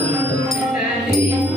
I'm yeah. Amen. Yeah. Yeah.